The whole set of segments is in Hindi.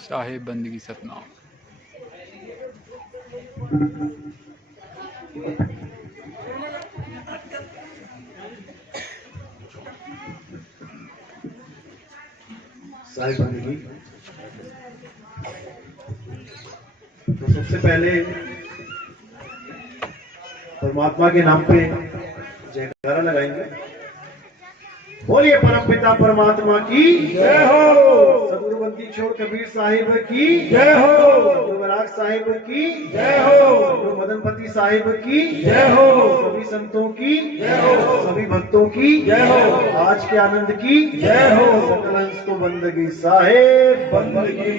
साहिब बंदगी सतनाम। साहिब बंदगी तो सबसे पहले परमात्मा के नाम पे जयकारा लगाएंगे। बोलिए परमपिता परमात्मा की जय हो। सदगुरुवंती छोड़ कबीर साहिब की जय हो। गुरुवराग साहिब की जय हो। गुरु मदनपति साहिब की जय हो। सभी संतों की जय हो। सभी भक्तों की जय हो। आज के आनंद की जय हो। सकल हंस को बंदगी साहिब बंदगी।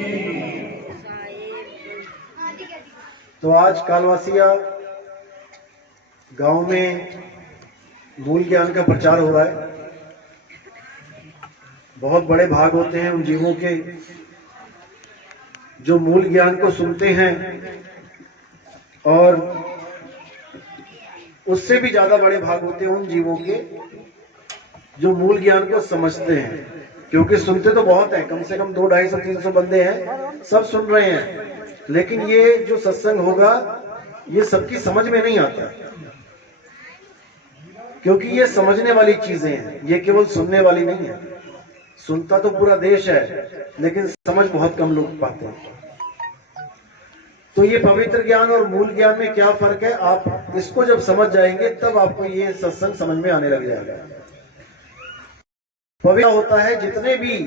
तो आज कालवासिया गांव में मूल ज्ञान का प्रचार हो रहा है। बहुत बड़े भाग होते हैं उन जीवों के जो मूल ज्ञान को सुनते हैं और उससे भी ज्यादा बड़े भाग होते हैं उन जीवों के जो मूल ज्ञान को समझते हैं। क्योंकि सुनते तो बहुत है, कम से कम 200, 250, 300 बंदे हैं, सब सुन रहे हैं, लेकिन ये जो सत्संग होगा ये सबकी समझ में नहीं आता, क्योंकि ये समझने वाली चीजें हैं, ये केवल सुनने वाली नहीं है। सुनता तो पूरा देश है, लेकिन समझ बहुत कम लोग पाते हैं। तो ये पवित्र ज्ञान और मूल ज्ञान में क्या फर्क है, आप इसको जब समझ जाएंगे तब आपको ये सत्संग समझ में आने लग जाएगा। पवित्र होता है जितने भी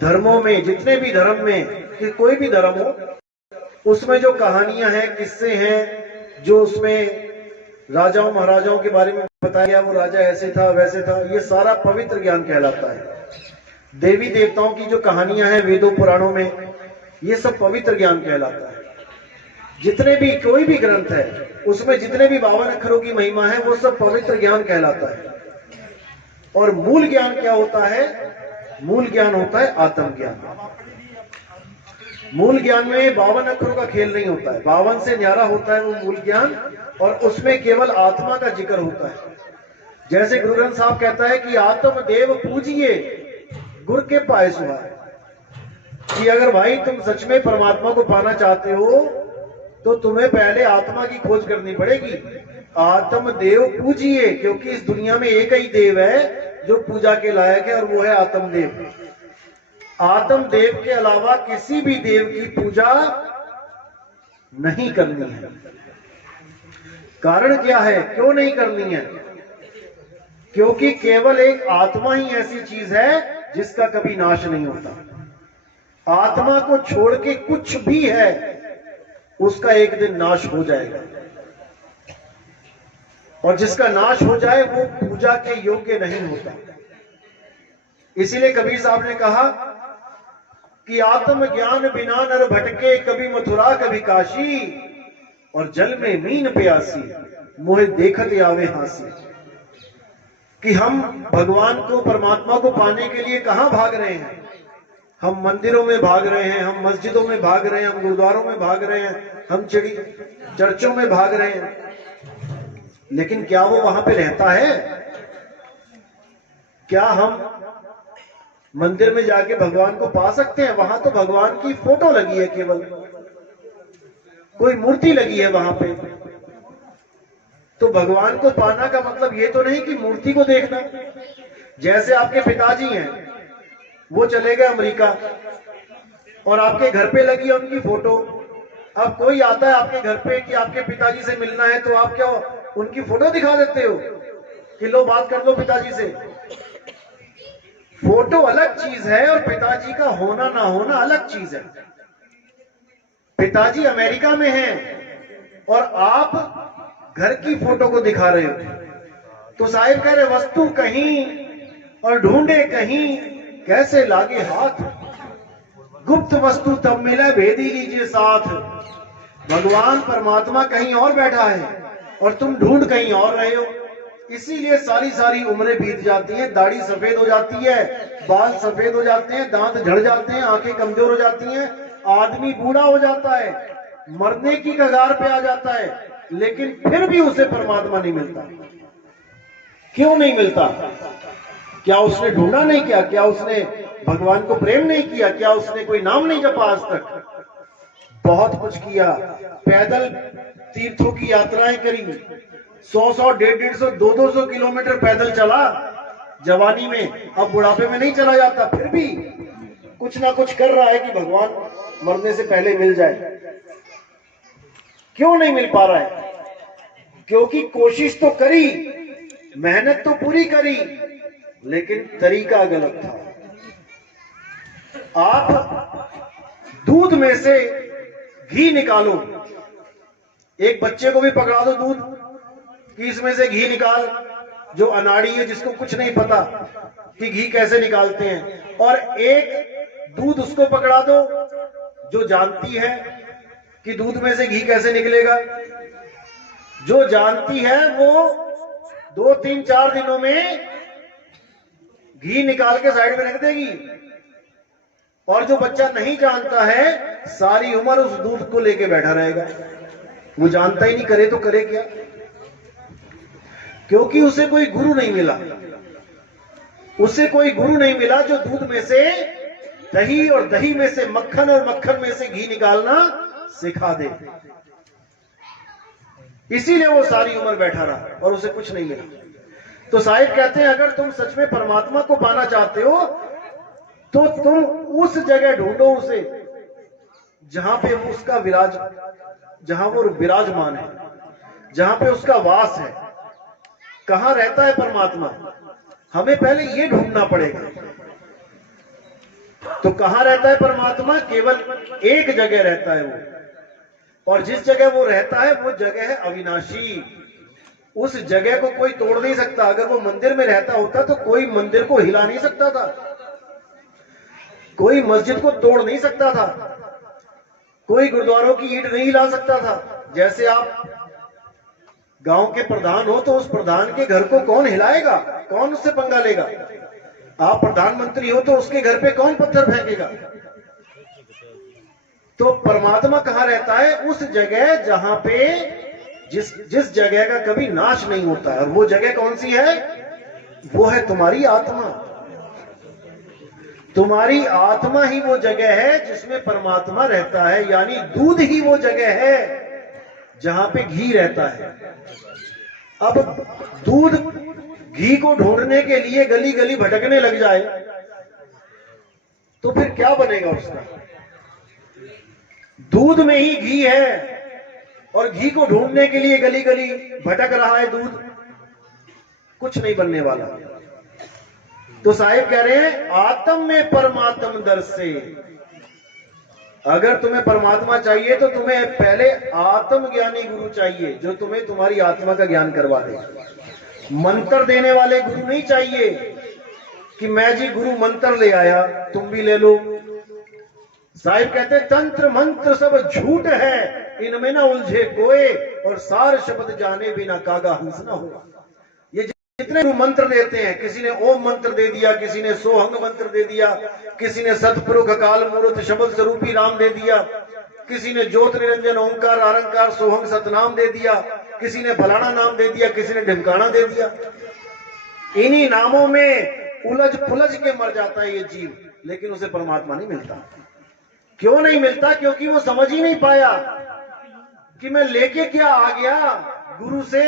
धर्मों में, जितने भी धर्म में, कि कोई भी धर्म हो, उसमें जो कहानियां हैं, किस्से हैं, जो उसमें राजाओं महाराजाओं के बारे में बताया गया, वो राजा ऐसे था वैसे था, ये सारा पवित्र ज्ञान कहलाता है। देवी देवताओं की जो कहानियां हैं वेदों पुराणों में, ये सब पवित्र ज्ञान कहलाता है। जितने भी कोई भी ग्रंथ है उसमें जितने भी 52 अक्षरों की महिमा है वो सब पवित्र ज्ञान कहलाता है। और मूल ज्ञान क्या होता है? मूल ज्ञान होता है आत्मज्ञान। मूल ज्ञान में 52 अक्षरों का खेल नहीं होता है, 52 से न्यारा होता है वो मूल ज्ञान, और उसमें केवल आत्मा का जिक्र होता है। जैसे गुरु ग्रंथ साहब कहता है कि आत्म देव पूजिए गुर के पाए सुहाए, कि अगर भाई तुम सच में परमात्मा को पाना चाहते हो तो तुम्हें पहले आत्मा की खोज करनी पड़ेगी। आत्म देव पूजिए, क्योंकि इस दुनिया में एक ही देव है जो पूजा के लायक है, और वो है आत्मदेव। आत्मदेव के अलावा किसी भी देव की पूजा नहीं करनी है। कारण क्या है, क्यों नहीं करनी है? क्योंकि केवल एक आत्मा ही ऐसी चीज है जिसका कभी नाश नहीं होता। आत्मा को छोड़ के कुछ भी है उसका एक दिन नाश हो जाएगा, और जिसका नाश हो जाए वो पूजा के योग्य नहीं होता। इसीलिए कबीर साहब ने कहा कि आत्म ज्ञान बिना नर भटके, कभी मथुरा कभी काशी, और जल में मीन प्यासी, मोहे देखत आवे हासी। कि हम भगवान को, परमात्मा को पाने के लिए कहां भाग रहे हैं? हम मंदिरों में भाग रहे हैं, हम मस्जिदों में भाग रहे हैं, हम गुरुद्वारों में भाग रहे हैं, हम चर्चों में भाग रहे हैं, लेकिन क्या वो वहां पे रहता है? क्या हम मंदिर में जाके भगवान को पा सकते हैं? वहां तो भगवान की फोटो लगी है, केवल कोई मूर्ति लगी है वहां पे। तो भगवान को पाना का मतलब ये तो नहीं कि मूर्ति को देखना। जैसे आपके पिताजी हैं, वो चले गए अमेरिका और आपके घर पे लगी है उनकी फोटो। अब कोई आता है आपके घर पे कि आपके पिताजी से मिलना है, तो आप क्या उनकी फोटो दिखा देते हो कि लो बात कर लो पिताजी से? फोटो अलग चीज है और पिताजी का होना ना होना अलग चीज है। पिताजी अमेरिका में हैं और आप घर की फोटो को दिखा रहे हो, तो साहिब कह रहे वस्तु कहीं और ढूंढे कहीं, कैसे लागे हाथ, गुप्त वस्तु तब मिले भेदी लीजिए साथ। भगवान परमात्मा कहीं और बैठा है और तुम ढूंढ कहीं और रहे हो। इसीलिए सारी सारी उम्रें बीत जाती हैं, दाढ़ी सफेद हो जाती है, बाल सफेद हो जाते हैं, दांत झड़ जाते हैं, आंखें कमजोर हो जाती हैं, आदमी बूढ़ा हो जाता है, मरने की कगार पे आ जाता है, लेकिन फिर भी उसे परमात्मा नहीं मिलता। क्यों नहीं मिलता? क्या उसने ढूंढा नहीं? क्या उसने भगवान को प्रेम नहीं किया? क्या उसने कोई नाम नहीं जपा आज तक? बहुत कुछ किया, पैदल तीर्थों की यात्राएं करी, 100-100, 150-150, 200 किलोमीटर पैदल चला जवानी में। अब बुढ़ापे में नहीं चला जाता, फिर भी कुछ ना कुछ कर रहा है कि भगवान मरने से पहले मिल जाए। क्यों नहीं मिल पा रहा है? क्योंकि कोशिश तो करी, मेहनत तो पूरी करी, लेकिन तरीका गलत था। आप दूध में से घी निकालो, एक बच्चे को भी पकड़ा दो दूध कि इसमें से घी निकाल, जो अनाड़ी है, जिसको कुछ नहीं पता कि घी कैसे निकालते हैं, और एक दूध उसको पकड़ा दो जो जानती है कि दूध में से घी कैसे निकलेगा। जो जानती है वो 2-3-4 दिनों में घी निकाल के साइड में रख देगी, और जो बच्चा नहीं जानता है सारी उम्र उस दूध को लेके बैठा रहेगा। वो जानता ही नहीं, करे तो करे क्या? क्योंकि उसे कोई गुरु नहीं मिला। उसे कोई गुरु नहीं मिला जो दूध में से दही और दही में से मक्खन और मक्खन में से घी निकालना सिखा दे। इसीलिए वो सारी उम्र बैठा रहा और उसे कुछ नहीं मिला। तो साहिब कहते हैं, अगर तुम सच में परमात्मा को पाना चाहते हो तो तुम उस जगह ढूंढो उसे जहां पे उसका जहां वो विराजमान है, जहां पे उसका वास है। कहां रहता है परमात्मा? हमें पहले ये ढूंढना पड़ेगा। तो कहां रहता है परमात्मा? केवल एक जगह रहता है वो, और जिस जगह वो रहता है वो जगह है अविनाशी। उस जगह को कोई तोड़ नहीं सकता। अगर वो मंदिर में रहता होता तो कोई मंदिर को हिला नहीं सकता था, कोई मस्जिद को तोड़ नहीं सकता था, कोई गुरुद्वारों की ईंट नहीं हिला सकता था। जैसे आप गांव के प्रधान हो तो उस प्रधान के घर को कौन हिलाएगा? कौन उससे पंगा लेगा? आप प्रधानमंत्री हो तो उसके घर पे कौन पत्थर फेंकेगा? तो परमात्मा कहां रहता है? उस जगह जहां पे जिस जगह का कभी नाश नहीं होता है। और वो जगह कौन सी है? वो है तुम्हारी आत्मा। तुम्हारी आत्मा ही वो जगह है जिसमें परमात्मा रहता है। यानी दूध ही वो जगह है जहां पे घी रहता है। अब दूध घी को ढूंढने के लिए गली गली भटकने लग जाए तो फिर क्या बनेगा उसका? दूध में ही घी है और घी को ढूंढने के लिए गली गली भटक रहा है दूध, कुछ नहीं बनने वाला। तो साहिब कह रहे हैं, आत्म में परमात्म दर्शे। अगर तुम्हें परमात्मा चाहिए तो तुम्हें पहले आत्म ज्ञानी गुरु चाहिए जो तुम्हें तुम्हारी आत्मा का ज्ञान करवा दे। मंत्र देने वाले गुरु नहीं चाहिए कि मैं जी गुरु मंत्र ले आया तुम भी ले लो। साहिब कहते तंत्र मंत्र सब झूठ है, इनमें ना उलझे कोई, और सार शब्द जाने बिना कागा हंस ना हो। ये जितने मंत्र देते हैं, किसी ने ओम मंत्र दे दिया, किसी ने सोहंग मंत्र दे दिया, किसी ने सतपुरुष अकाल मूर्त शब्द स्वरूपी राम दे दिया, किसी ने ज्योत निरंजन ओंकार आरंकार सोहंग सतनाम दे दिया, किसी ने फलाना नाम दे दिया, किसी ने ढिमकाना दे दिया। इन्हीं नामों में उलझ पुलझ के मर जाता है ये जीव, लेकिन उसे परमात्मा नहीं मिलता। क्यों नहीं मिलता? क्योंकि वो समझ ही नहीं पाया कि मैं लेके क्या आ गया गुरु से।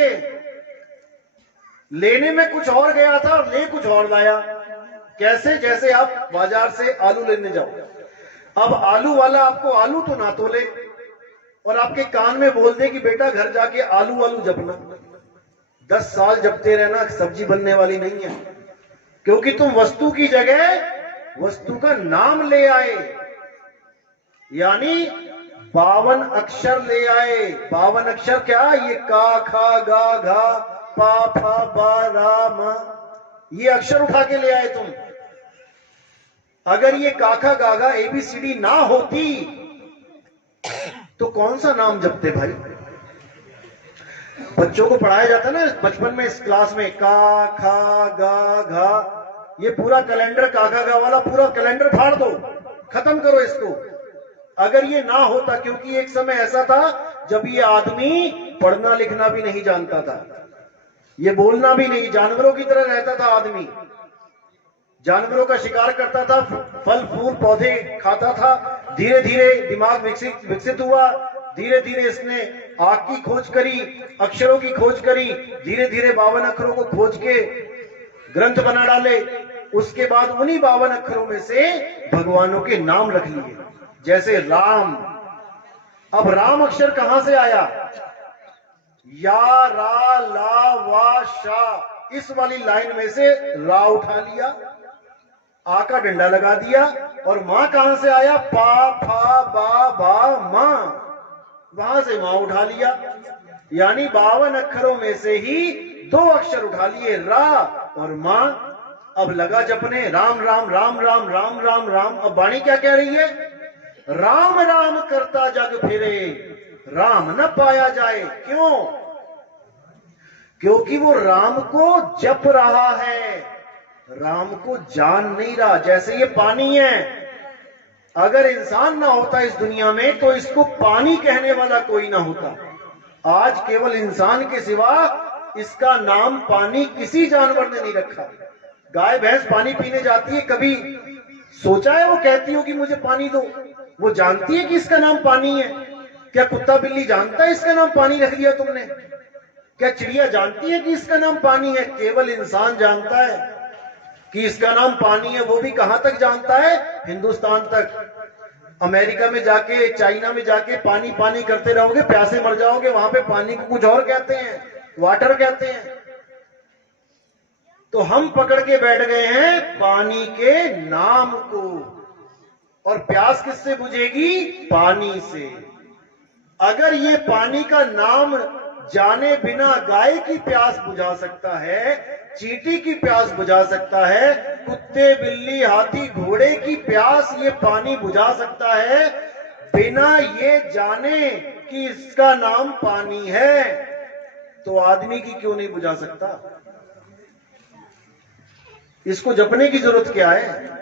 लेने में कुछ और गया था और ले कुछ और लाया। कैसे? जैसे आप बाजार से आलू लेने जाओ, अब आलू वाला आपको आलू तो ना तोले और आपके कान में बोल दे कि बेटा घर जाके आलू आलू जपना। 10 साल जपते रहना, सब्जी बनने वाली नहीं है। क्योंकि तुम वस्तु की जगह वस्तु का नाम ले आए, यानी 52 अक्षर ले आए। 52 अक्षर क्या? ये का खा गा घा पा फा बा रा मा, ये अक्षर उठा के ले आए तुम। अगर ये काखा गागा ABCD ना होती तो कौन सा नाम जपते भाई? बच्चों को पढ़ाया जाता ना बचपन में इस क्लास में, का खा गा घा, ये पूरा कैलेंडर काखा गा वाला पूरा कैलेंडर फाड़ दो, खत्म करो इसको। अगर ये ना होता, क्योंकि एक समय ऐसा था जब ये आदमी पढ़ना लिखना भी नहीं जानता था, ये बोलना भी नहीं, जानवरों की तरह रहता था आदमी। जानवरों का शिकार करता था, फल फूल पौधे खाता था। धीरे धीरे दिमाग विकसित हुआ, धीरे धीरे इसने आग की खोज करी, अक्षरों की खोज करी, धीरे धीरे 52 अक्षरों को खोज के ग्रंथ बना डाले। उसके बाद उन्हीं 52 अक्षरों में से भगवानों के नाम रख लिए, जैसे राम। अब राम अक्षर कहां से आया? या रा ला वा शा, इस वाली लाइन में से रा उठा लिया, आ का डंडा लगा दिया, और मां कहां से आया? पा फा बा बा मां, वहां से मां उठा लिया। यानी 52 अक्षरों में से ही 2 अक्षर उठा लिए, रा और मां। अब लगा जपने राम राम राम राम राम राम राम। अब वाणी क्या कह रही है? राम राम करता जग फिरे, राम न पाया जाए। क्यों? क्योंकि वो राम को जप रहा है, राम को जान नहीं रहा। जैसे ये पानी है, अगर इंसान ना होता इस दुनिया में तो इसको पानी कहने वाला कोई ना होता। आज केवल इंसान के सिवा इसका नाम पानी किसी जानवर ने नहीं रखा। गाय भैंस पानी पीने जाती है, कभी सोचा है वो कहती हो कि मुझे पानी दो? वो जानती है कि इसका नाम पानी है? क्या कुत्ता बिल्ली जानता है इसका नाम पानी रख दिया तुमने? क्या चिड़िया जानती है कि इसका नाम पानी है? केवल इंसान जानता है कि इसका नाम पानी है। वो भी कहां तक जानता है? हिंदुस्तान तक। अमेरिका में जाके, चाइना में जाके पानी पानी करते रहोगे, प्यासे मर जाओगे। वहां पे पानी को कुछ और कहते हैं, वाटर कहते हैं। तो हम पकड़ के बैठ गए हैं पानी के नाम को, और प्यास किससे बुझेगी? पानी से। अगर ये पानी का नाम जाने बिना गाय की प्यास बुझा सकता है, चींटी की प्यास बुझा सकता है, कुत्ते बिल्ली हाथी घोड़े की प्यास ये पानी बुझा सकता है, बिना ये जाने कि इसका नाम पानी है, तो आदमी की क्यों नहीं बुझा सकता? इसको जपने की जरूरत क्या है?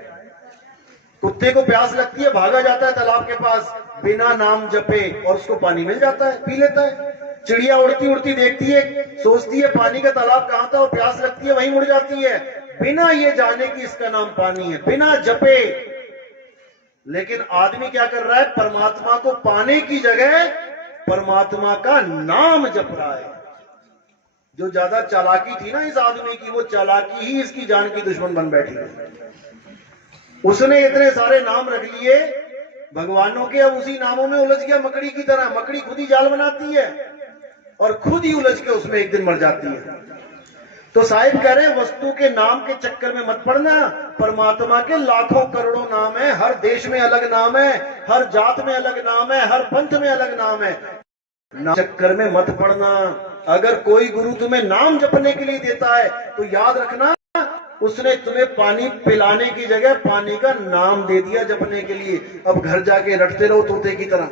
कुत्ते को प्यास लगती है, भागा जाता है तालाब के पास, बिना नाम जपे, और उसको पानी मिल जाता है, पी लेता है। चिड़िया उड़ती उड़ती देखती है, सोचती है पानी का तालाब कहां था, और प्यास लगती है, वहीं मुड़ जाती है, बिना ये जाने कि इसका नाम पानी है, बिना जपे। लेकिन आदमी क्या कर रहा है? परमात्मा को पाने की जगह परमात्मा का नाम जप रहा है। जो ज्यादा चालाकी थी ना इस आदमी की, वो चालाकी ही इसकी जान की दुश्मन बन बैठी है। उसने इतने सारे नाम रख लिए भगवानों के, अब उसी नामों में उलझ गया मकड़ी की तरह। मकड़ी खुद ही जाल बनाती है और खुद ही उलझ के उसमें एक दिन मर जाती है। तो साहिब कह रहे हैं वस्तु के नाम के चक्कर में मत पड़ना। परमात्मा के लाखों करोड़ों नाम है, हर देश में अलग नाम है, हर जात में अलग नाम है, हर पंथ में अलग नाम है। चक्कर में मत पड़ना। अगर कोई गुरु तुम्हें नाम जपने के लिए देता है तो याद रखना, उसने तुम्हें पानी पिलाने की जगह पानी का नाम दे दिया जपने के लिए। अब घर जाके रटते रहो तोते की तरह।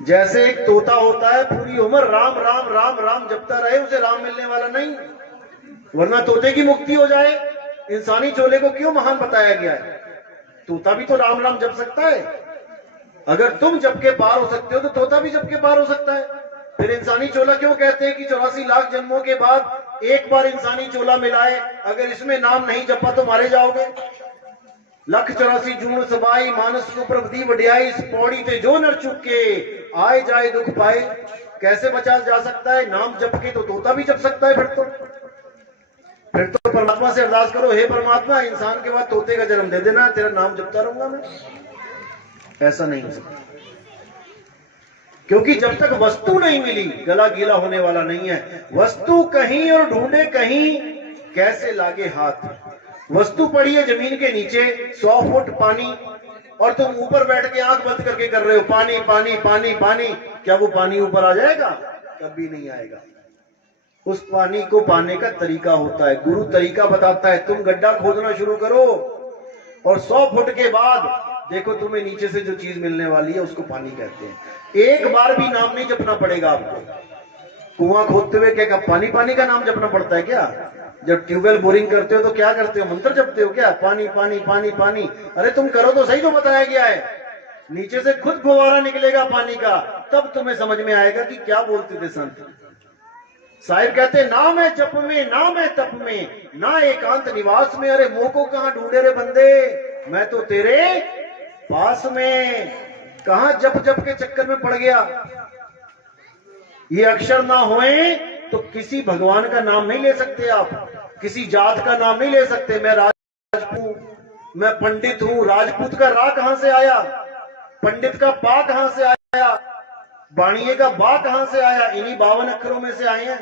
जैसे एक तोता होता है पूरी उम्र राम राम राम राम जपता रहे, उसे राम मिलने वाला नहीं, वरना तोते की मुक्ति हो जाए। इंसानी चोले को क्यों महान बताया गया है? तोता भी तो राम राम जप सकता है। अगर तुम जप के पार हो सकते हो तो तोता भी जप के पार हो सकता है। फिर इंसानी चोला क्यों कहते हैं कि 84 लाख जन्मों के बाद एक बार इंसानी चोला मिलाए, अगर इसमें नाम नहीं जपा तो मारे जाओगे। 184 जून सबाई मानस को प्रभदी वड्याई, इस पौड़ी ते जो नर चुके आए जाए दुख पाए। कैसे बचा जा सकता है? नाम जप के। तो तोता भी जप सकता है। फिर तो परमात्मा से अरदास करो, हे परमात्मा इंसान के बाद तोते का जन्म दे देना, तेरा नाम जपता रहूंगा मैं। ऐसा नहीं हो सकता, क्योंकि जब तक वस्तु नहीं मिली गला गीला होने वाला नहीं है। वस्तु कहीं और ढूंढे कहीं, कैसे लागे हाथ। वस्तु पड़ी है जमीन के नीचे 100 फुट पानी, और तुम ऊपर बैठ के आंख बंद करके कर रहे हो पानी पानी पानी पानी। क्या वो पानी ऊपर आ जाएगा? कभी नहीं आएगा। उस पानी को पाने का तरीका होता है, गुरु तरीका बताता है। तुम गड्ढा खोदना शुरू करो और 100 फुट के बाद देखो तुम्हें नीचे से जो चीज मिलने वाली है उसको पानी कहते हैं। एक बार भी नाम नहीं जपना पड़ेगा आपको। कुआं खोदते हुए क्या पानी पानी का नाम जपना पड़ता है क्या? जब ट्यूबवेल बोरिंग करते हो तो क्या करते हो? मंत्र जपते हो क्या? पानी पानी पानी पानी। अरे तुम करो तो सही जो बताया गया है। नीचे से खुद फुवारा निकलेगा पानी का, तब तुम्हें समझ में आएगा कि क्या बोलते थे संत। साहिब कहते ना मैं जप में, ना मैं तप में, ना एकांत निवास में। अरे मोह को कहां ढूंढे रे बंदे, मैं तो तेरे पास में। कहां जप जप के चक्कर में पड़ गया। ये अक्षर ना होए तो किसी भगवान का नाम नहीं ले सकते आप, किसी जात का नाम नहीं ले सकते। मैं राजपूत, मैं पंडित हूं। राजपूत का रा कहां से आया, पंडित का पा कहां से आया, बाणिये का बा कहां से आया? इन्हीं 52 अक्षरों में से आए हैं।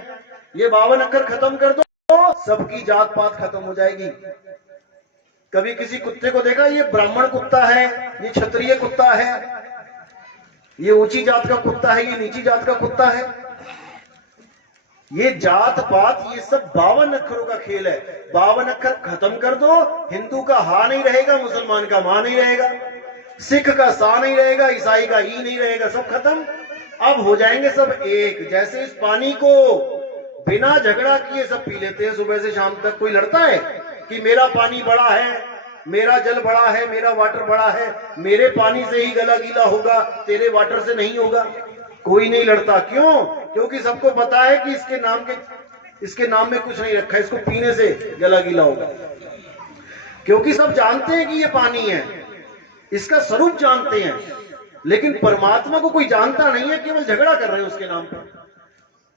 ये 52 अक्षर खत्म कर दो, सबकी जात पात खत्म हो जाएगी। कभी किसी कुत्ते को देखा, ये ब्राह्मण कुत्ता है, ये क्षत्रिय कुत्ता है, ये ऊंची जात का कुत्ता है, ये नीची जात का कुत्ता है? ये जात पात, ये सब 52 अक्षरों का खेल है। 52 अक्षर खत्म कर दो, हिंदू का हा नहीं रहेगा, मुसलमान का मां नहीं रहेगा, सिख का सा नहीं रहेगा, ईसाई का ई नहीं रहेगा, सब खत्म। अब हो जाएंगे सब एक। जैसे इस पानी को बिना झगड़ा किए सब पी लेते हैं सुबह से शाम तक। कोई लड़ता है कि मेरा पानी बड़ा है, मेरा जल बड़ा है, मेरा वाटर बड़ा है, मेरे पानी से ही गला गीला होगा, तेरे वाटर से नहीं होगा? कोई नहीं लड़ता। क्यों? क्योंकि सबको पता है कि इसके नाम में कुछ नहीं रखा, इसको पीने से गला गीला होगा। क्योंकि सब जानते हैं कि ये पानी है, इसका स्वरूप जानते हैं। लेकिन परमात्मा को कोई जानता नहीं है, केवल झगड़ा कर रहे हैं उसके नाम पर।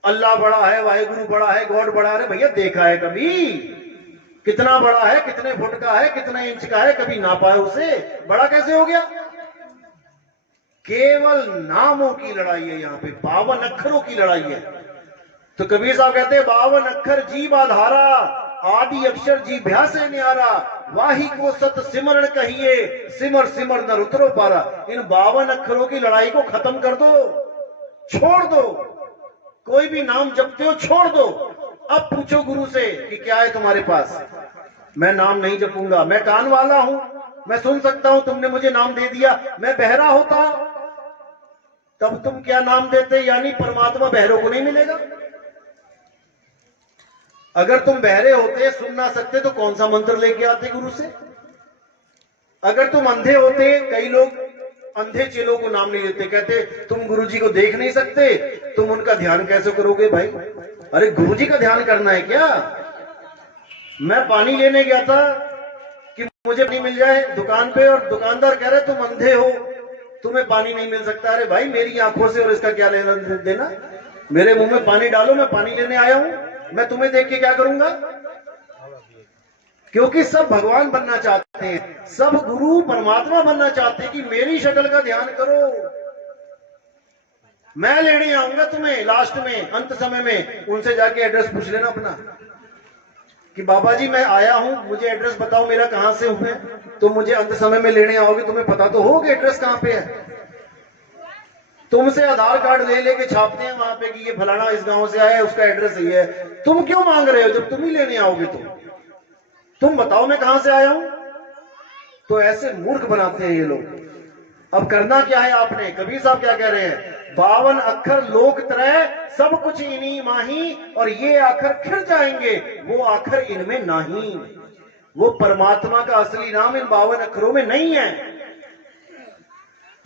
अल्लाह बड़ा है, वाहेगुरु बड़ा है, गॉड बड़ा है। भैया देखा है कभी कितना बड़ा है, कितने फुट का है, कितने इंच का है? कभी नापा है उसे? बड़ा कैसे हो गया? केवल नामों की लड़ाई है यहाँ पे, 52 अक्षरों की लड़ाई है। तो कबीर साहब कहते हैं 52 अक्षर जीव आधारा, आदि अक्षर जी भ्या से न्यारा, वाही को सत सिमरण कहिए, सिमर सिमर न उतरो पारा। इन 52 अक्षरों की लड़ाई को खत्म कर दो, छोड़ दो। कोई भी नाम जपते हो छोड़ दो। अब पूछो गुरु से कि क्या है तुम्हारे पास? मैं नाम नहीं जपूंगा, मैं कान वाला हूं, मैं सुन सकता हूं, तुमने मुझे नाम दे दिया। मैं बहरा होता तब तुम क्या नाम देते? यानी परमात्मा बहरों को नहीं मिलेगा। अगर तुम बहरे होते, सुन ना सकते, तो कौन सा मंत्र लेके आते गुरु से? अगर तुम अंधे होते, कई लोग अंधे चेलों को नाम नहीं लेते, कहते तुम गुरुजी को देख नहीं सकते, तुम उनका ध्यान कैसे करोगे भाई? अरे गुरुजी का ध्यान करना है क्या? मैं पानी लेने गया था कि मुझे पानी मिल जाए दुकान पे, और दुकानदार कह रहे तुम अंधे हो, तुम्हें पानी नहीं मिल सकता। अरे भाई मेरी आंखों से और इसका क्या लेना देना? मेरे मुंह में पानी डालो, मैं पानी लेने आया हूं, मैं तुम्हें देख के क्या करूंगा? क्योंकि सब भगवान बनना चाहते हैं, सब गुरु परमात्मा बनना चाहते हैं कि मेरी शक्ल का ध्यान करो। मैं लेने आऊंगा तुम्हें लास्ट में, अंत समय में। उनसे जाके एड्रेस पूछ लेना अपना कि बाबा जी मैं आया हूं, मुझे एड्रेस बताओ मेरा कहां से हुए। तुम मुझे अंत समय में लेने आओगे, तुम्हें पता तो हो कि एड्रेस कहां पे है। तुमसे आधार कार्ड ले लेके छापते हैं वहां पे कि ये फलाना इस गांव से आया है, उसका एड्रेस यही है। तुम क्यों मांग रहे हो जब तुम ही लेने आओगे? तुम बताओ मैं कहां से आया हूं। तो ऐसे मूर्ख बनाते हैं ये लोग। अब करना क्या है आपने? कबीर साहब क्या कह रहे हैं? 52 अक्षर लोक त्रय, सब कुछ इन्हीं माही, और ये आखर खिर जाएंगे, वो आखर इनमें नहीं। वो परमात्मा का असली नाम इन 52 अक्षरों में नहीं है।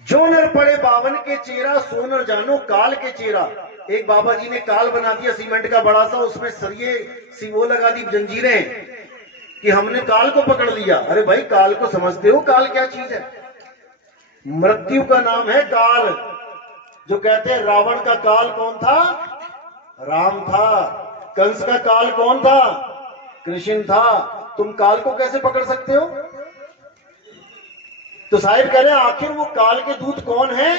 जो नर पड़े 52 के चेहरा, सो नर जानो काल के चेहरा। एक बाबा जी ने काल बना दिया सीमेंट का बड़ा सा, उसमें सरिये सी वो लगा दी, जंजीरें, कि हमने काल को पकड़ लिया। अरे भाई काल को समझते हो? काल क्या चीज है? मृत्यु का नाम है काल। जो कहते हैं रावण का काल कौन था? राम था। कंस का काल कौन था? कृष्ण था। तुम काल को कैसे पकड़ सकते हो? तो साहिब कह रहे हैं आखिर वो काल के दूत कौन है?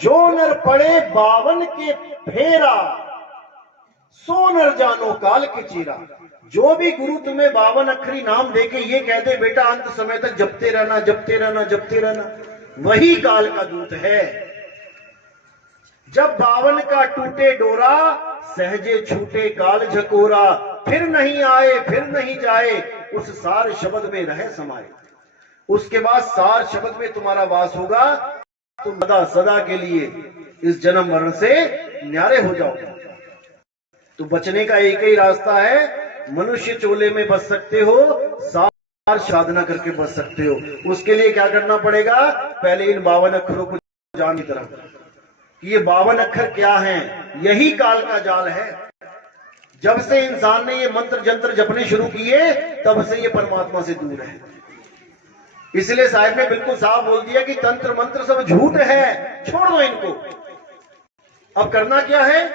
जो नर पड़े 52 के फेरा, सो नर जानो काल के चेरा। जो भी गुरु तुम्हें 52 अक्षरी नाम देके ये कह दे बेटा अंत समय तक जपते रहना, जपते रहना, जपते रहना, वही काल का दूत है। जब 52 का टूटे डोरा, सहजे छूटे काल झकोरा। फिर नहीं आए फिर नहीं जाए, उस सार शब्द में रहे समाये। उसके बाद सार शब्द में तुम्हारा वास होगा, तुम सदा सदा के लिए इस जन्म मरण से न्यारे हो जाओगे। तो बचने का एक ही रास्ता है, मनुष्य चोले में बच सकते हो, सार साधना करके बच सकते हो। उसके लिए क्या करना पड़ेगा? पहले इन 52 अक्षरों को जान की तरफ, ये 52 अक्षर क्या हैं? यही काल का जाल है। जब से इंसान ने ये मंत्र जंत्र जपने शुरू किए तब से ये परमात्मा से दूर है। इसलिए साहब ने बिल्कुल साफ बोल दिया कि तंत्र मंत्र सब झूठ है, छोड़ दो इनको। अब करना क्या है?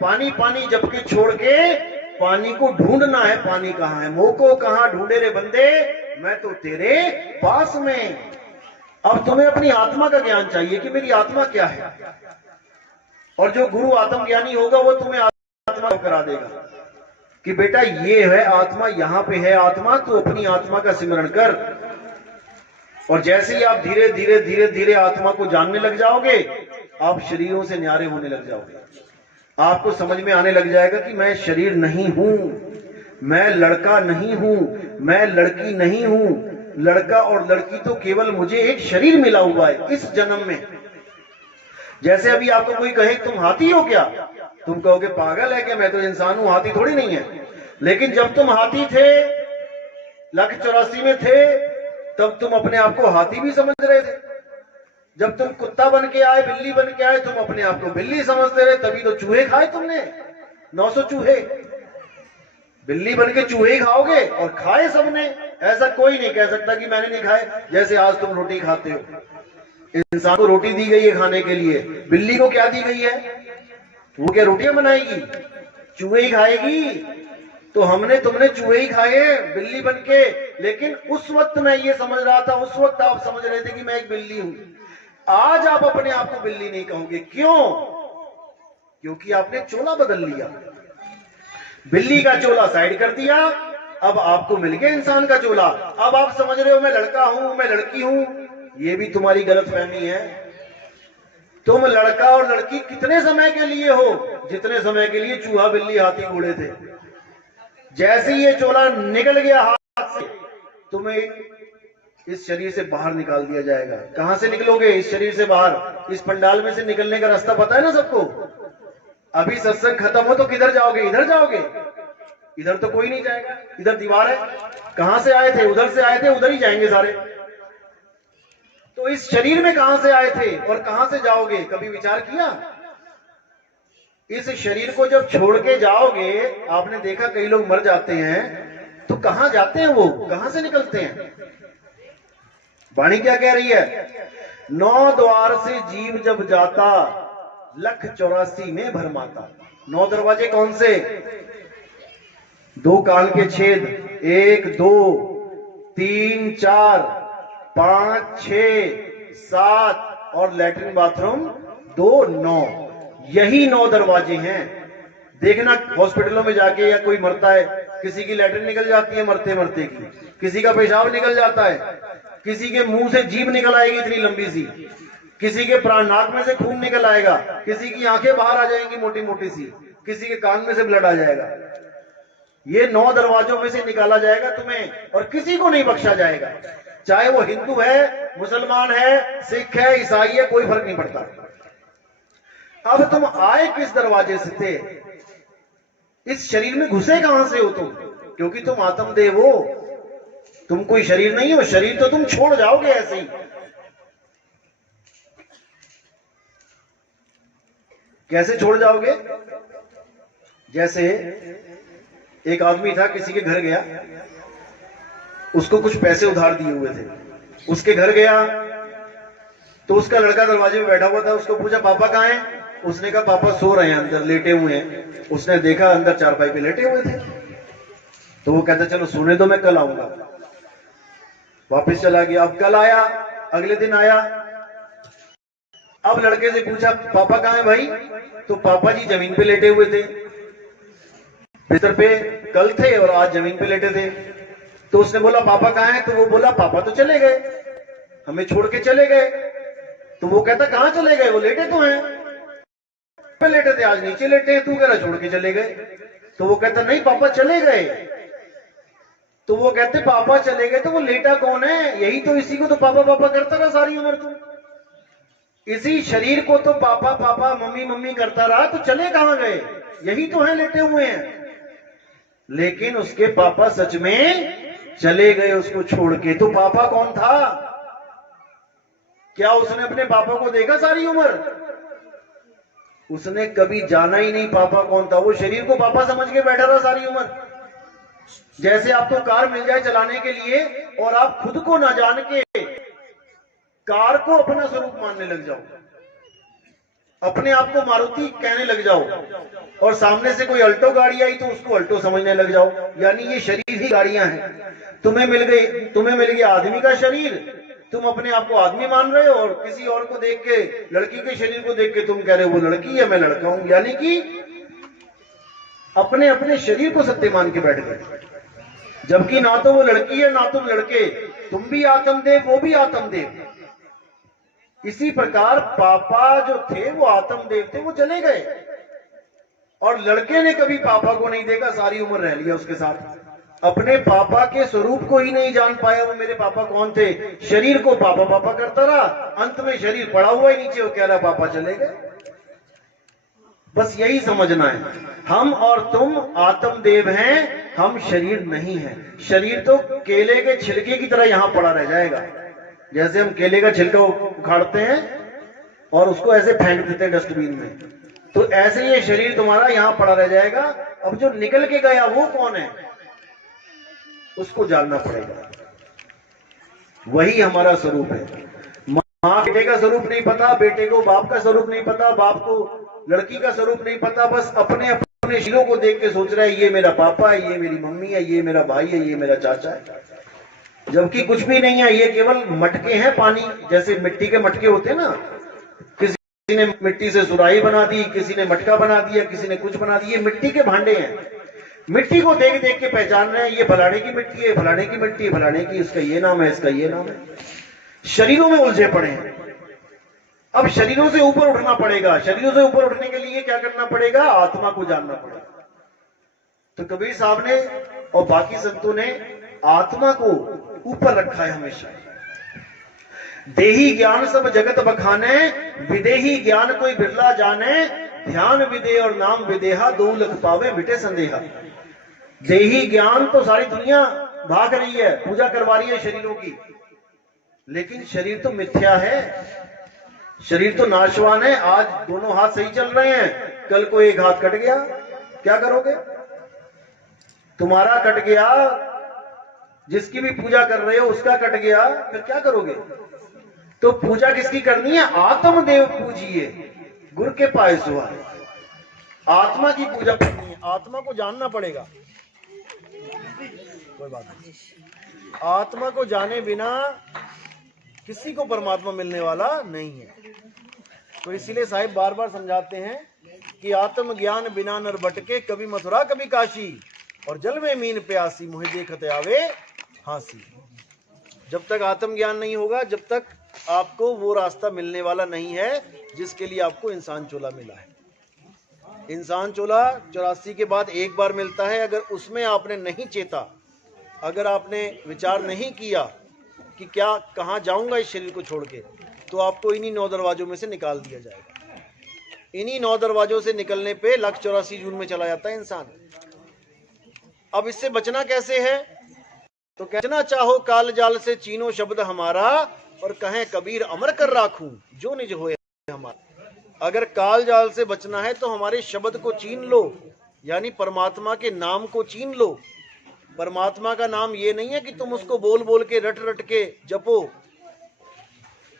पानी पानी जप के छोड़ के पानी को ढूंढना है। पानी कहां है? मोह को कहां ढूंढे रे बंदे, मैं तो तेरे पास में। अब तुम्हें अपनी आत्मा का ज्ञान चाहिए कि मेरी आत्मा क्या है, और जो गुरु आत्मज्ञानी होगा वो तुम्हें आत्मा करा देगा कि बेटा ये है आत्मा, यहां पे है आत्मा, तो अपनी आत्मा का सिमरण कर। और जैसे ही आप धीरे धीरे धीरे धीरे आत्मा को जानने लग जाओगे, आप शरीरों से न्यारे होने लग जाओगे। आपको समझ में आने लग जाएगा कि मैं शरीर नहीं हूं, मैं लड़का नहीं हूं, मैं लड़की नहीं हूं। लड़का और लड़की तो केवल मुझे एक शरीर मिला हुआ है इस जन्म में। जैसे अभी आपको कोई कहे तुम हाथी हो क्या, तुम कहोगे पागल है क्या, मैं तो इंसान हूं, हाथी थोड़ी नहीं है। लेकिन जब तुम हाथी थे, 184 में थे, तब तुम अपने आप को हाथी भी समझ रहे थे। जब तुम कुत्ता बन के आए, बिल्ली बन के आए, तुम अपने आप को बिल्ली समझते रहे, तभी तो चूहे खाए तुमने, 900 चूहे। बिल्ली बन के चूहे ही खाओगे, और खाए सबने। ऐसा कोई नहीं कह सकता कि मैंने नहीं खाए। जैसे आज तुम रोटी खाते हो, इंसान को रोटी दी गई है खाने के लिए, बिल्ली को क्या दी गई है? वो क्या रोटियां बनाएगी? चूहे ही खाएगी। तो हमने तुमने चूहे ही खाए बिल्ली बन के। लेकिन उस वक्त मैं ये समझ रहा था, उस वक्त आप समझ रहे थे कि मैं एक बिल्ली हूं। आज आप अपने आप को बिल्ली नहीं कहोगे। क्यों? क्योंकि आपने चोला बदल लिया। बिल्ली का चोला साइड कर दिया, अब आपको मिल गया इंसान का चोला। अब आप समझ रहे हो मैं लड़का हूं, मैं लड़की हूं। ये भी तुम्हारी गलतफहमी है। तुम लड़का और लड़की कितने समय के लिए हो? जितने समय के लिए चूहा बिल्ली हाथी घोड़े थे। जैसे ये चोला निकल गया हाथ से, तुम्हें इस शरीर से बाहर निकाल दिया जाएगा। कहां से निकलोगे इस शरीर से बाहर? इस पंडाल में से निकलने का रास्ता पता है ना सबको? अभी सत्संग खत्म हो तो किधर जाओगे? इधर जाओगे? इधर तो कोई नहीं जाएगा, इधर दीवार है। कहां से आए थे? उधर से आए थे, उधर ही जाएंगे सारे। तो इस शरीर में कहां से आए थे और कहां से जाओगे? कभी विचार किया? इस शरीर को जब छोड़ के जाओगे, आपने देखा कई लोग मर जाते हैं तो कहां जाते हैं? वो कहां से निकलते हैं? वाणी क्या कह रही है? 9 द्वार से जीव जब जाता, 184 में भरमाता। 9 दरवाजे कौन से? 2 कान के छेद, 1 2 3 4 5 6 7 और लैट्रिन बाथरूम 2 9। यही 9 दरवाजे हैं। देखना हॉस्पिटलों में जाके, या कोई मरता है, किसी की लैट्रिन निकल जाती है मरते मरते की, किसी का पेशाब निकल जाता है, किसी के मुंह से जीभ निकल आएगी इतनी लंबी सी, किसी के प्राण नाक में से खून निकल आएगा, किसी की आंखें बाहर आ जाएंगी मोटी मोटी सी, किसी के कान में से ब्लड आ जाएगा। ये 9 दरवाजों में से निकाला जाएगा तुम्हें, और किसी को नहीं बख्शा जाएगा। चाहे वो हिंदू है, मुसलमान है, सिख है, ईसाई है, कोई फर्क नहीं पड़ता। अब तुम आए किस दरवाजे से थे? इस शरीर में घुसे कहां से हो तुम? क्योंकि तुम आत्मदेव हो, तुम कोई शरीर नहीं हो। शरीर तो तुम छोड़ जाओगे ऐसे ही। कैसे छोड़ जाओगे? जैसे एक आदमी था, किसी के घर गया, उसको कुछ पैसे उधार दिए हुए थे। उसके घर गया तो उसका लड़का दरवाजे में बैठा हुआ था। उसको पूछा पापा कहाँ हैं? उसने कहा पापा सो रहे हैं अंदर, लेटे हुए हैं। उसने देखा अंदर चारपाई पे लेटे हुए थे। तो वो कहता चलो सोने दो, मैं कल आऊंगा। वापस चला गया। अब कल आया, अगले दिन आया। अब लड़के से पूछा पापा कहाँ है भाई? तो पापा जी जमीन पे लेटे हुए थे, बिस्तर पे कल थे और आज जमीन पे लेटे थे। तो उसने बोला पापा कहाँ है? तो वो बोला पापा तो चले गए, हमें छोड़ के चले गए। तो वो कहता कहाँ चले गए? वो लेटे तो हैं, पे लेटे थे, आज नीचे लेटे हैं, तू कह रहा छोड़ के चले गए। तो वो कहता नहीं पापा चले गए। तो वो कहते पापा चले गए तो वो लेटा कौन है? यही तो, इसी को तो पापा पापा करता रहा सारी उम्र। तू इसी शरीर को तो पापा पापा मम्मी मम्मी करता रहा, तो चले कहां गए? यही तो है, लेटे हुए हैं। लेकिन उसके पापा सच में चले गए उसको छोड़ के। तो पापा कौन था? क्या उसने अपने पापा को देखा सारी उम्र? उसने कभी जाना ही नहीं पापा कौन था। वो शरीर को पापा समझ के बैठा रहा सारी उम्र। जैसे आपको कार मिल जाए चलाने के लिए और आप खुद को ना जान के कार को अपना स्वरूप मानने लग जाओ, अपने आप को मारुति कहने लग जाओ, और सामने से कोई अल्टो गाड़ी आई तो उसको अल्टो समझने लग जाओ, यानी ये शरीर ही गाड़ियां हैं। तुम्हें मिल गया आदमी का शरीर, तुम अपने आप को आदमी मान रहे हो, और किसी और को देख के, लड़की के शरीर को देख के तुम कह रहे हो वो लड़की है, मैं लड़का हूं, यानी कि अपने अपने शरीर को सत्य मान के बैठ गए। जबकि ना तो वो लड़की है ना तुम लड़के, तुम भी आत्मदेव वो भी आत्मदेव। इसी प्रकार पापा जो थे वो आत्मदेव थे, वो चले गए, और लड़के ने कभी पापा को नहीं देखा, सारी उम्र रह लिया उसके साथ, अपने पापा के स्वरूप को ही नहीं जान पाया वो मेरे पापा कौन थे। शरीर को पापा पापा करता रहा, अंत में शरीर पड़ा हुआ ही नीचे, वो कह रहा पापा चले गए। बस यही समझना है, हम और तुम आत्मदेव हैं, हम शरीर नहीं है। शरीर तो केले के छिलके की तरह यहां पड़ा रह जाएगा। जैसे हम केले का छिलका उखाड़ते हैं और उसको ऐसे फेंक देते हैं डस्टबिन में, तो ऐसे ये शरीर तुम्हारा यहां पड़ा रह जाएगा। अब जो निकल के गया वो कौन है, उसको जानना पड़ेगा। वही हमारा स्वरूप है। माँ बेटे का स्वरूप नहीं पता, बेटे को बाप का स्वरूप नहीं पता, बाप को लड़की का स्वरूप नहीं पता, बस अपने अपने शरीरों को देख के सोच रहा है ये मेरा पापा है, ये मेरी मम्मी है, ये मेरा भाई है, ये मेरा चाचा है, जबकि कुछ भी नहीं है। ये केवल मटके हैं पानी, जैसे मिट्टी के मटके होते हैं ना, किसी ने मिट्टी से सुराही बना दी, किसी ने मटका बना दिया, किसी ने कुछ बना दिया, मिट्टी के भांडे हैं। मिट्टी को देख देख के पहचान रहे हैं, ये फलाने की मिट्टी है, फलाने की मिट्टी है, फलाने की, इसका ये नाम है, इसका ये नाम है। शरीरों में उलझे पड़े हैं। अब शरीरों से ऊपर उठना पड़ेगा। शरीरों से ऊपर उठने के लिए क्या करना पड़ेगा, आत्मा को जानना पड़ेगा। तो कबीर साहब ने और बाकी संतों ने आत्मा को ऊपर रखा है हमेशा। देही ज्ञान सब जगत बखाने, विदेही ज्ञान कोई बिरला जाने, ध्यान विदे और नाम विदेहा, 2 लख पावे मिटे संदेहा। देही ज्ञान तो सारी दुनिया भाग रही है, पूजा करवा रही है शरीरों की, लेकिन शरीर तो मिथ्या है, शरीर तो नाशवान है। आज दोनों हाथ सही चल रहे हैं, कल को एक हाथ कट गया, क्या करोगे? तुम्हारा कट गया, जिसकी भी पूजा कर रहे हो उसका कट गया, फिर क्या करोगे? तो पूजा किसकी करनी है? आत्मदेव पूजिए, गुरु के पाए सुहा। आत्मा की पूजा करनी है, आत्मा को जानना पड़ेगा। कोई बात नहीं, आत्मा को जाने बिना किसी को परमात्मा मिलने वाला नहीं है। तो इसीलिए साहिब बार बार समझाते हैं कि आत्म ज्ञान बिना नर भटके, कभी मथुरा कभी काशी, और जल में मीन प्यासी, मुझे देखते आवे हांसी। जब तक आत्मज्ञान नहीं होगा, जब तक आपको वो रास्ता मिलने वाला नहीं है जिसके लिए आपको इंसान चोला मिला है। इंसान चोला 84 के बाद एक बार मिलता है। अगर उसमें आपने नहीं चेता, अगर आपने विचार नहीं किया कि क्या कहाँ जाऊंगा इस शरीर को छोड़ के, तो आपको इन्हीं 9 दरवाजों में से निकाल दिया जाएगा। इन्हीं 9 दरवाजों से निकलने पे 184 जून में चला जाता है इंसान। अब इससे बचना कैसे है? तो कहना चाहो काल जाल से चीनो शब्द हमारा, और कहें कबीर अमर कर राखूं जो निज होए हमारा। अगर काल जाल से बचना है तो हमारे शब्द को चीन लो, यानी परमात्मा के नाम को चीन लो। परमात्मा का नाम ये नहीं है कि तुम उसको बोल बोल के रट रट के जपो।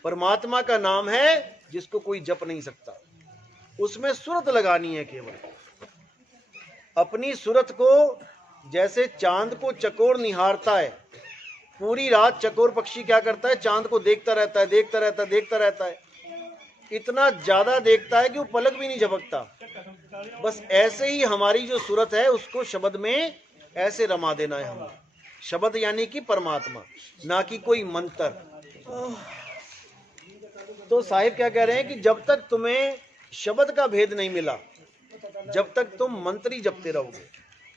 परमात्मा का नाम है जिसको कोई जप नहीं सकता, उसमें सुरत लगानी है केवल। अपनी सुरत को, जैसे चांद को चकोर निहारता है, पूरी रात चकोर पक्षी क्या करता है, चांद को देखता रहता है, देखता रहता है, देखता रहता है, इतना ज्यादा देखता है कि वो पलक भी नहीं झपकता। बस ऐसे ही हमारी जो सूरत है उसको शब्द में ऐसे रमा देना है हमें। शब्द यानी कि परमात्मा, ना कि कोई मंत्र। तो साहिब क्या कह रहे हैं कि जब तक तुम्हें शब्द का भेद नहीं मिला, जब तक तुम मंत्र ही जपते रहोगे,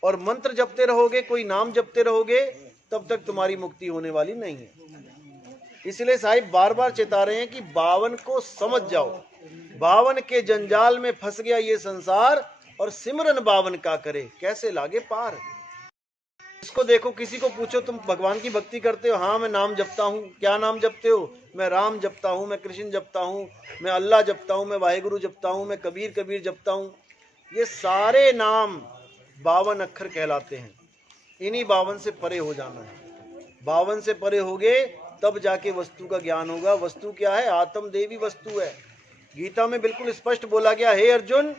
और मंत्र जपते रहोगे, कोई नाम जपते रहोगे, तब तक तुम्हारी मुक्ति होने वाली नहीं है। इसलिए साहिब बार बार चेता रहे हैं कि 52 को समझ जाओ। 52 के जंजाल में फंस गया ये संसार, और सिमरन 52 का करे कैसे लागे पार। इसको देखो, किसी को पूछो तुम भगवान की भक्ति करते हो? हाँ मैं नाम जपता हूँ। क्या नाम जपते हो? मैं राम जपता हूँ, मैं कृष्ण जपता हूँ, मैं अल्लाह जपता हूँ, मैं वाहेगुरु जपता हूँ, मैं कबीर कबीर जपता हूँ। ये सारे नाम 52 अक्षर कहलाते हैं। इन्हीं 52 से परे हो जाना है। 52 से परे होगे तब जाके वस्तु का ज्ञान होगा। वस्तु क्या है? आत्म देवी वस्तु है। गीता में बिल्कुल स्पष्ट बोला गया, हे अर्जुन